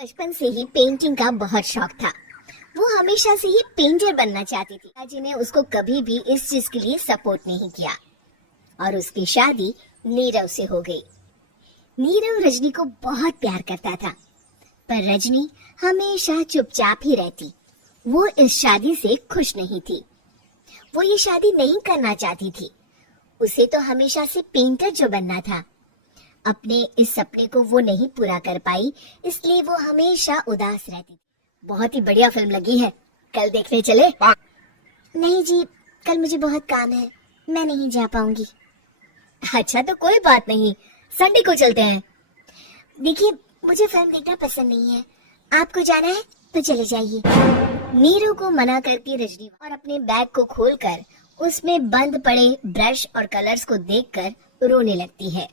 बचपन से ही पेंटिंग का बहुत शौक था। वो हमेशा से ही पेंटर बनना चाहती थी। पिताजी ने उसको कभी भी इस चीज के लिए सपोर्ट नहीं किया और उसकी शादी नीरव से हो गई। नीरव रजनी को बहुत प्यार करता था, पर रजनी हमेशा चुपचाप ही रहती। वो इस शादी से खुश नहीं थी। वो ये शादी नहीं करना चाहती थी। उसे तो हमेशा से पेंटर जो बनना था। अपने इस सपने को वो नहीं पूरा कर पाई, इसलिए वो हमेशा उदास रहती थी। बहुत ही बढ़िया फिल्म लगी है, कल देखने चले? नहीं जी, कल मुझे बहुत काम है, मैं नहीं जा पाऊंगी। अच्छा तो कोई बात नहीं, संडे को चलते हैं। देखिए, मुझे फिल्म देखना पसंद नहीं है। आपको जाना है तो चले जाइए। नीरू को मना करती रजनी और अपने बैग को खोलकर उसमें बंद पड़े ब्रश और कलर्स को देखकर रोने लगती है।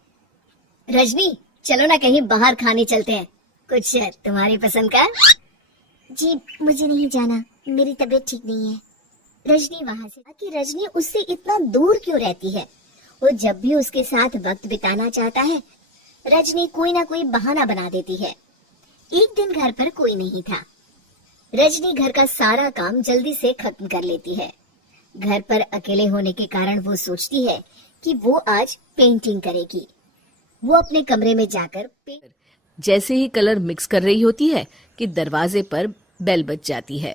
रजनी, चलो ना कहीं बाहर खाने चलते हैं, कुछ तुम्हारी पसंद का। जी मुझे नहीं जाना, मेरी तबीयत ठीक नहीं है। रजनी वहाँ से कि रजनी उससे इतना दूर क्यों रहती है। वो जब भी उसके साथ वक्त बिताना चाहता है, रजनी कोई ना कोई बहाना बना देती है। एक दिन घर पर कोई नहीं था। रजनी घर का सारा काम जल्दी से खत्म कर लेती है। घर पर अकेले होने के कारण वो सोचती है कि वो आज पेंटिंग करेगी। वो अपने कमरे में जाकर जैसे ही कलर मिक्स कर रही होती है कि दरवाजे पर बेल बज जाती है।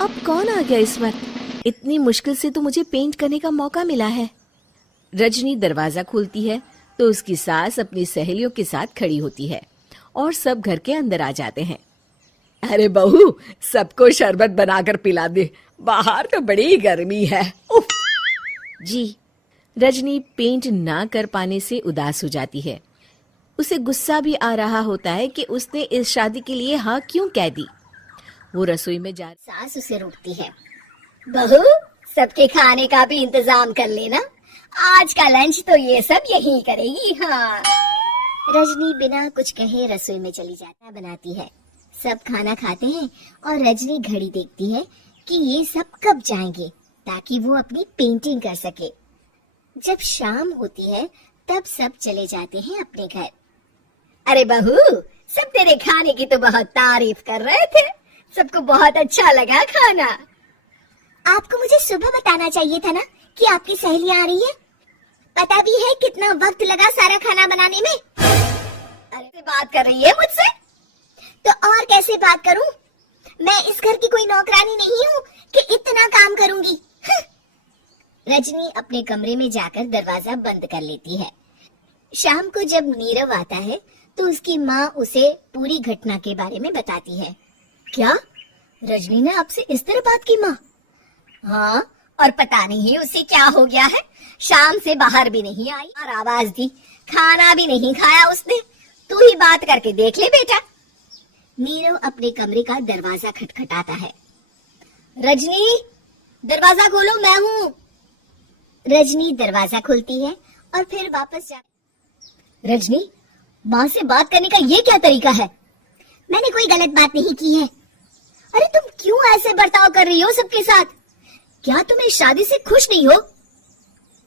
अब कौन आ गया इस वक्त? इतनी मुश्किल से तो मुझे पेंट करने का मौका मिला है। रजनी दरवाजा खोलती है तो उसकी सास अपनी सहेलियों के साथ खड़ी होती है और सब घर के अंदर आ जाते हैं। अरे बहू, सबको शरबत बनाकर पिला दे, बाहर तो बड़ी गर्मी है। उफ। जी। रजनी पेंट ना कर पाने से उदास हो जाती है। उसे गुस्सा भी आ रहा होता है कि उसने इस शादी के लिए हाँ क्यों कह दी। वो रसोई में जा सास उसे रोकती है। बहू, सबके खाने का भी इंतजाम कर लेना, आज का लंच तो ये सब यही करेगी। हाँ। रजनी बिना कुछ कहे रसोई में चली जाती बनाती है। सब खाना खाते हैं और रजनी घड़ी देखती है कि ये सब कब जाएंगे ताकि वो अपनी पेंटिंग कर सके। जब शाम होती है तब सब चले जाते हैं अपने घर। अरे बहू, सब तेरे खाने की तो बहुत तारीफ कर रहे थे, सबको बहुत अच्छा लगा खाना। आपको मुझे सुबह बताना चाहिए था ना कि आपकी सहेलियां आ रही है। पता भी है कितना वक्त लगा सारा खाना बनाने में। अरे बात कर रही है मुझसे? तो और कैसे बात करूं? मैं इस घर की कोई नौकरानी नहीं हूँ कि इतना काम करूंगी। रजनी अपने कमरे में जाकर दरवाजा बंद कर लेती है। शाम को जब नीरव आता है तो उसकी माँ उसे पूरी घटना के बारे में बताती है। क्या रजनी ने आपसे इस तरह बात की माँ? हाँ, और पता नहीं उसे क्या हो गया है, शाम से बाहर भी नहीं आई और आवाज दी, खाना भी नहीं खाया उसने। तू ही बात करके देख ले बेटा। नीरव अपने कमरे का दरवाजा खटखटाता है। रजनी, दरवाजा खोलो, मैं हूँ। रजनी दरवाजा खोलती है और फिर वापस जा। रजनी, माँ से बात करने का ये क्या तरीका है? मैंने कोई गलत बात नहीं की है। अरे तुम क्यों ऐसे बर्ताव कर रही हो सबके साथ? क्या तुम इस शादी से खुश नहीं हो?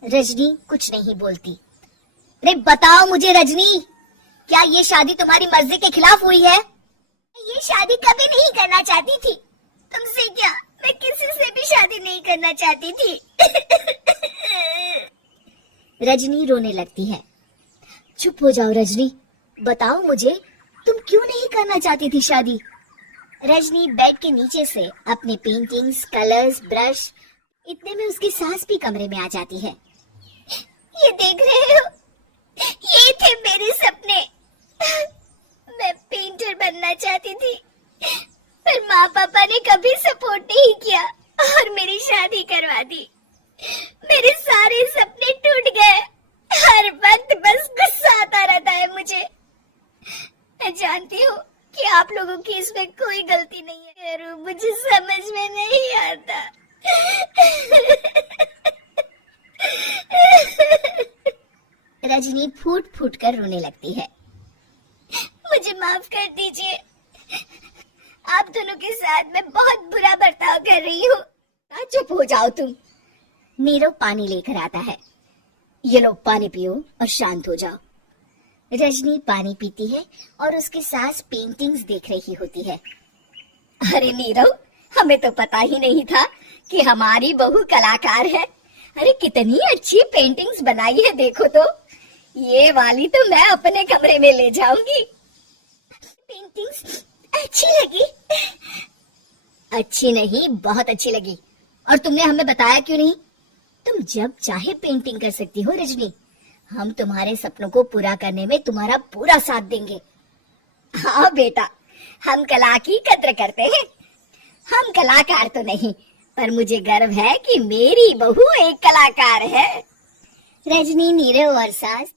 रजनी कुछ नहीं बोलती। अरे बताओ मुझे रजनी, क्या ये शादी तुम्हारी मर्जी के खिलाफ हुई है? ये शादी कभी नहीं करना चाहती थी। तुमसे क्या, मैं किसी से भी शादी नहीं करना चाहती थी। रजनी रोने लगती है। चुप हो जाओ रजनी, बताओ मुझे, तुम क्यों नहीं करना चाहती थी शादी? रजनी बेड के नीचे से अपने पेंटिंग्स, कलर्स, ब्रश, इतने में उसकी सास भी कमरे में आ जाती है। ये देख रहे हो, ये थे मेरे सपने। मैं पेंटर बनना चाहती थी, पर माँ पापा ने कभी सपोर्ट नहीं किया और मेरी शादी करवा दी। मेरे सारे सपने टूट गए। हर वक्त बस गुस्सा आता रहता है मुझे। मैं जानती हूँ कि आप लोगों की इसमें कोई गलती नहीं है, मुझे समझ में नहीं आता। रजनी फूट फूट कर रोने लगती है। मुझे माफ कर दीजिए, आप दोनों के साथ मैं बहुत बुरा बर्ताव कर रही हूँ। चुप हो जाओ तुम। नीरव पानी लेकर आता है। ये लो पानी पियो और शांत हो जाओ। रजनी पानी पीती है और उसकी सास पेंटिंग्स देख रही होती है। अरे नीरव, हमें तो पता ही नहीं था कि हमारी बहू कलाकार है। अरे कितनी अच्छी पेंटिंग्स बनाई है, देखो तो। ये वाली तो मैं अपने कमरे में ले जाऊंगी। पेंटिंग्स अच्छी लगी? अच्छी नहीं, बहुत अच्छी लगी। और तुमने हमें बताया क्यों नहीं? तुम जब चाहे पेंटिंग कर सकती हो रजनी। हम तुम्हारे सपनों को पूरा करने में तुम्हारा पूरा साथ देंगे। हाँ बेटा, हम कला की कद्र करते हैं। हम कलाकार तो नहीं, पर मुझे गर्व है कि मेरी बहू एक कलाकार है। रजनी, नीरव और सास